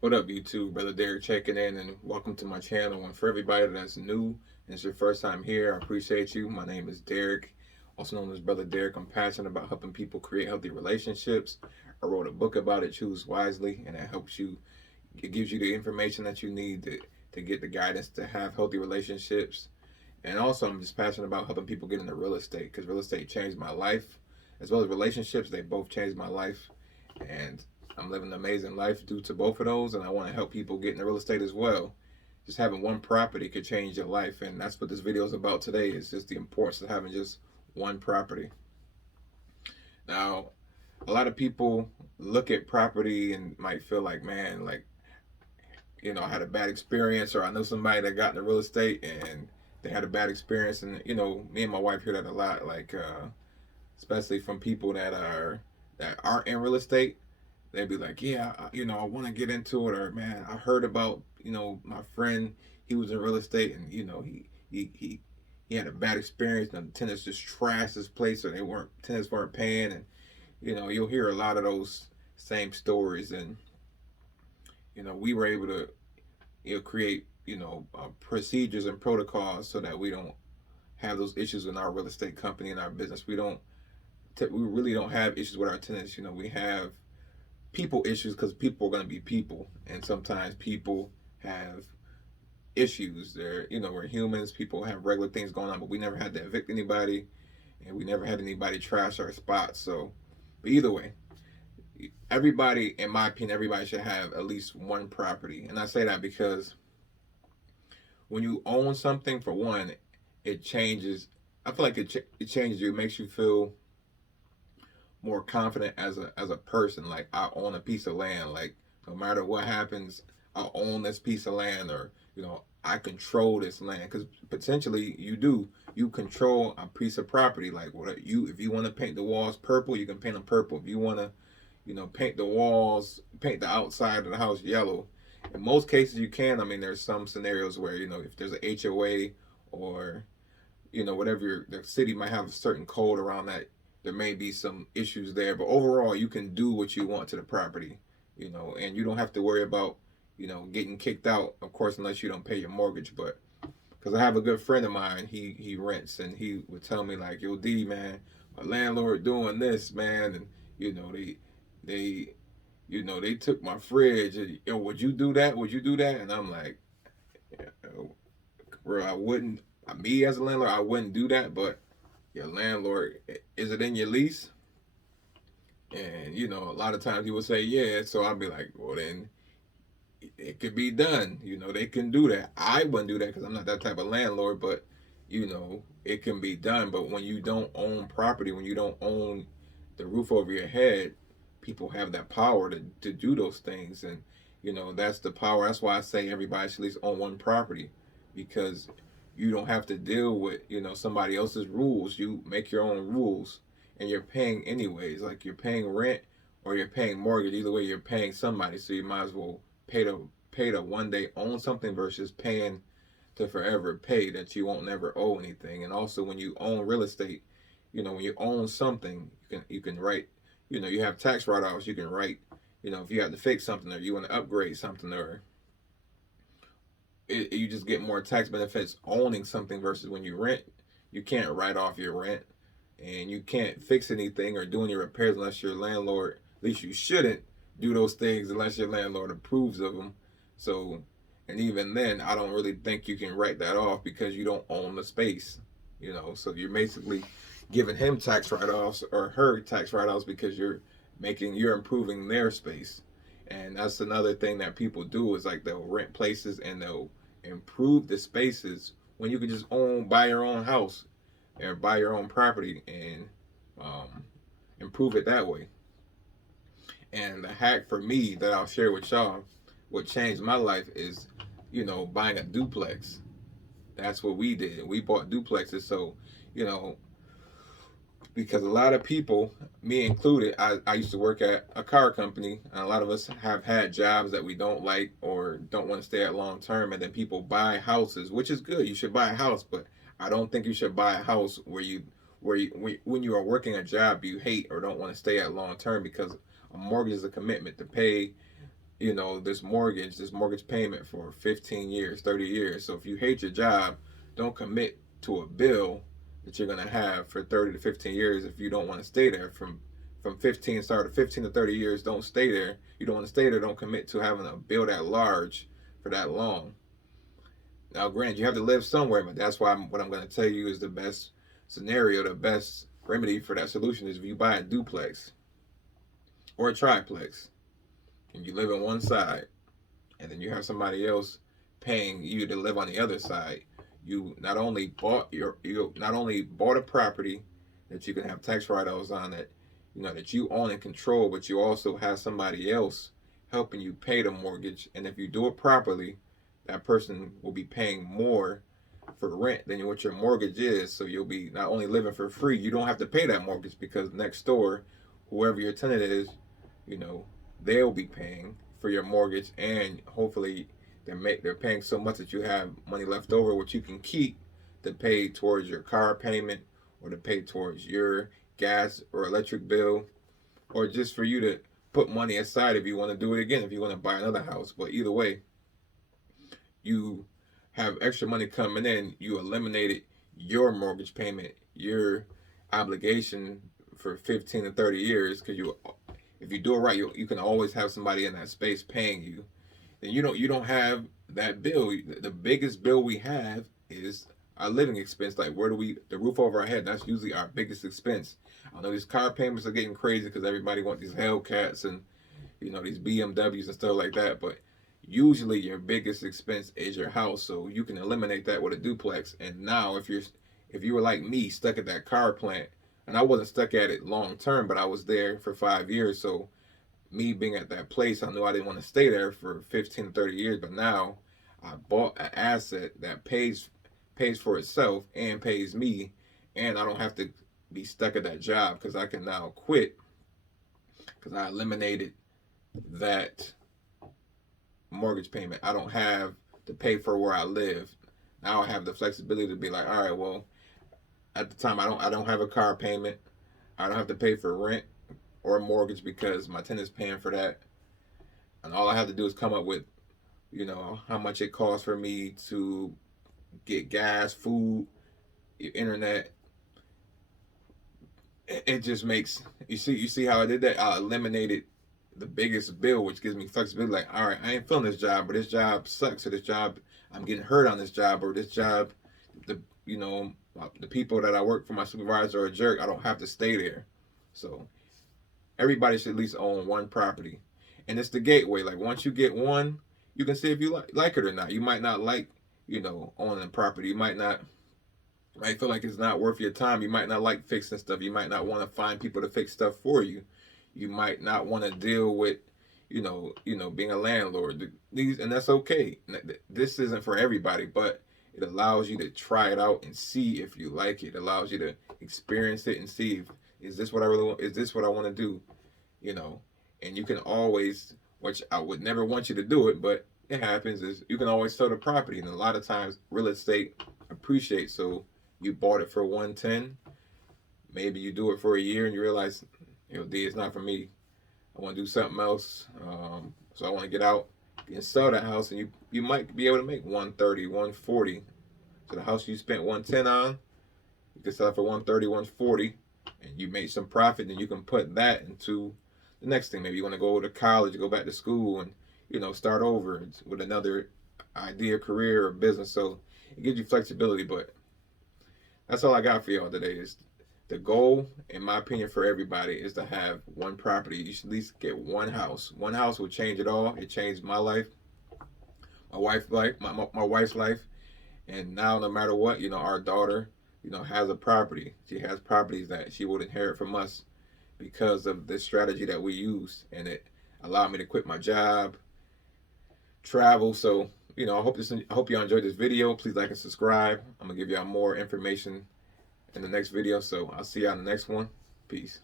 What up, YouTube? Brother Derek checking in, and welcome to my channel. And for everybody that's new and it's your first time here, I appreciate you. My name is Derek, also known as Brother Derek. I'm passionate about helping people create healthy relationships. I wrote a book about it, Choose Wisely, and it helps you, it gives you the information that you need to get the guidance to have healthy relationships. And also, I'm just passionate about helping people get into real estate because real estate changed my life, as well as relationships. They both changed my life, and I'm living an amazing life due to both of those. And I want to help people get into real estate as well. Just having one property could change your life, and that's what this video is about today. Is just the importance of having just one property. Now, a lot of people look at property and might feel like, man, like I had a bad experience, or I know somebody that got into real estate and they had a bad experience. And me and my wife hear that a lot, like especially from people that aren't in real estate. They'd be like, yeah, I want to get into it, or man, I heard about my friend, he was in real estate, and he had a bad experience, and the tenants just trashed his place, or tenants weren't paying. And you'll hear a lot of those same stories. And we were able to create procedures and protocols so that we don't have those issues in our real estate company and our business. We really don't have issues with our tenants. We have people issues because people are going to be people, and sometimes people have issues. We're humans. People have regular things going on, but we never had to evict anybody, and we never had anybody trash our spots. So, but either way, everybody, in my opinion, everybody should have at least one property. And I say that because when you own something, for one, it changes. I feel like it changes you. It makes you feel more confident as a person. Like, I own a piece of land. Like, no matter what happens, I own this piece of land, or I control this land. Because potentially you control a piece of property. Like, if you want to paint the walls purple, you can paint them purple. If you want to paint the walls, paint the outside of the house yellow. In most cases, you can. I mean, there's some scenarios where if there's an HOA, or whatever, the city might have a certain code around that. There may be some issues there, but overall, you can do what you want to the property, and you don't have to worry about getting kicked out. Of course, unless you don't pay your mortgage. But because I have a good friend of mine, he rents, and he would tell me like, "Yo, D, man, my landlord doing this, man," and they they took my fridge. And, yo, would you do that? Would you do that? And I'm like, yeah, bro, I wouldn't. Me as a landlord, I wouldn't do that. But your landlord, is it in your lease? And a lot of times he would say, yeah. So I'd be like, well, then it could be done. They can do that. I wouldn't do that because I'm not that type of landlord. But it can be done. But when you don't own property, when you don't own the roof over your head, people have that power to do those things. And that's the power. That's why I say everybody should at least own one property, because you don't have to deal with somebody else's rules. You make your own rules, and you're paying anyways. Like, you're paying rent or you're paying mortgage. Either way, you're paying somebody. So you might as well pay to one day own something versus paying to forever pay that you won't never owe anything. And also, when you own real estate, when you own something, you can write, you have tax write-offs. You can write, if you have to fix something, or you want to upgrade something, or you just get more tax benefits owning something versus when you rent. You can't write off your rent, and you can't fix anything or do any repairs unless your landlord. At least you shouldn't do those things unless your landlord approves of them. So, and even then, I don't really think you can write that off because you don't own the space. So you're basically giving him tax write-offs or her tax write-offs because you're improving their space. And that's another thing that people do, is like they'll rent places and they'll improve the spaces when you can just buy your own house or buy your own property and improve it that way. And the hack for me that I'll share with y'all, what changed my life, is buying a duplex. That's what we did. We bought duplexes. So you know because a lot of people, me included, I used to work at a car company, and a lot of us have had jobs that we don't like or don't want to stay at long term, and then people buy houses, which is good. You should buy a house, but I don't think you should buy a house when you are working a job you hate or don't want to stay at long term, because a mortgage is a commitment to pay this mortgage payment for 15 years, 30 years. So if you hate your job, don't commit to a bill that you're going to have for 30 to 15 years if you don't want to stay there. From 15 start to 15 to 30 years, don't stay there. You don't want to stay there, don't commit to having a bill that large for that long. Now, granted, you have to live somewhere, but that's why what I'm going to tell you is the best scenario, the best remedy for that solution is if you buy a duplex or a triplex and you live on one side and then you have somebody else paying you to live on the other side. You not only bought a property that you can have tax write-offs on, that you own and control, but you also have somebody else helping you pay the mortgage. And if you do it properly, that person will be paying more for rent than what your mortgage is. So you'll be not only living for free, you don't have to pay that mortgage because next door, whoever your tenant is, they'll be paying for your mortgage, and hopefully they're paying so much that you have money left over, which you can keep to pay towards your car payment or to pay towards your gas or electric bill, or just for you to put money aside if you want to do it again, if you want to buy another house. But either way, you have extra money coming in. You eliminated your mortgage payment, your obligation for 15 to 30 years, because if you do it right, you can always have somebody in that space paying you. Then you don't have that bill. The biggest bill we have is our living expense. Like, the roof over our head, that's usually our biggest expense. I know these car payments are getting crazy because everybody wants these Hellcats and these BMWs and stuff like that, but usually your biggest expense is your house. So you can eliminate that with a duplex. And now if you were like me, stuck at that car plant, and I wasn't stuck at it long term, but I was there for 5 years. So me being at that place, I knew I didn't want to stay there for 15 to 30 years. But now I bought an asset that pays for itself and pays me, and I don't have to be stuck at that job because I can now quit because I eliminated that mortgage payment. I don't have to pay for where I live. Now I have the flexibility to be like, all right, well, at the time I don't have a car payment. I don't have to pay for rent or a mortgage because my tenant's paying for that. And all I have to do is come up with, how much it costs for me to get gas, food, internet. It just makes, you see how I did that? I eliminated the biggest bill, which gives me flexibility. Like, all right, I ain't feeling this job, but this job sucks, or this job, I'm getting hurt on this job, or this job, the people that I work for, my supervisor, are a jerk. I don't have to stay there. So everybody should at least own one property, and it's the gateway. Like, once you get one, you can see if you like it or not. You might not like, owning a property. You might feel like it's not worth your time. You might not like fixing stuff. You might not want to find people to fix stuff for you. You might not want to deal with, being a landlord. And that's okay. This isn't for everybody, but it allows you to try it out and see if you like it. It allows you to experience it and see is this what I really want? Is this what I want to do? And you can always, which I would never want you to do it, but it happens, is you can always sell the property. And a lot of times real estate appreciates. So you bought it for 110. Maybe you do it for a year and you realize, D, it's not for me. I want to do something else. So I want to get out and sell the house, and you might be able to make 130, 140. So the house you spent 110 on, you can sell it for 130, 140, and you made some profit. Then you can put that into the next thing. Maybe you want to go to college, go back to school, and start over with another idea, career, or business. So it gives you flexibility. But that's all I got for y'all today. Is the goal, in my opinion, for everybody is to have one property. You should at least get one house. One house will change it all. It changed my life, my wife's life, my wife's life, and now no matter what, our daughter, has a property. She has properties that she would inherit from us because of this strategy that we use, and it allowed me to quit my job, travel. So I hope y'all enjoyed this video. Please like and subscribe. I'm gonna give y'all more information in the next video. So I'll see y'all in the next one. Peace.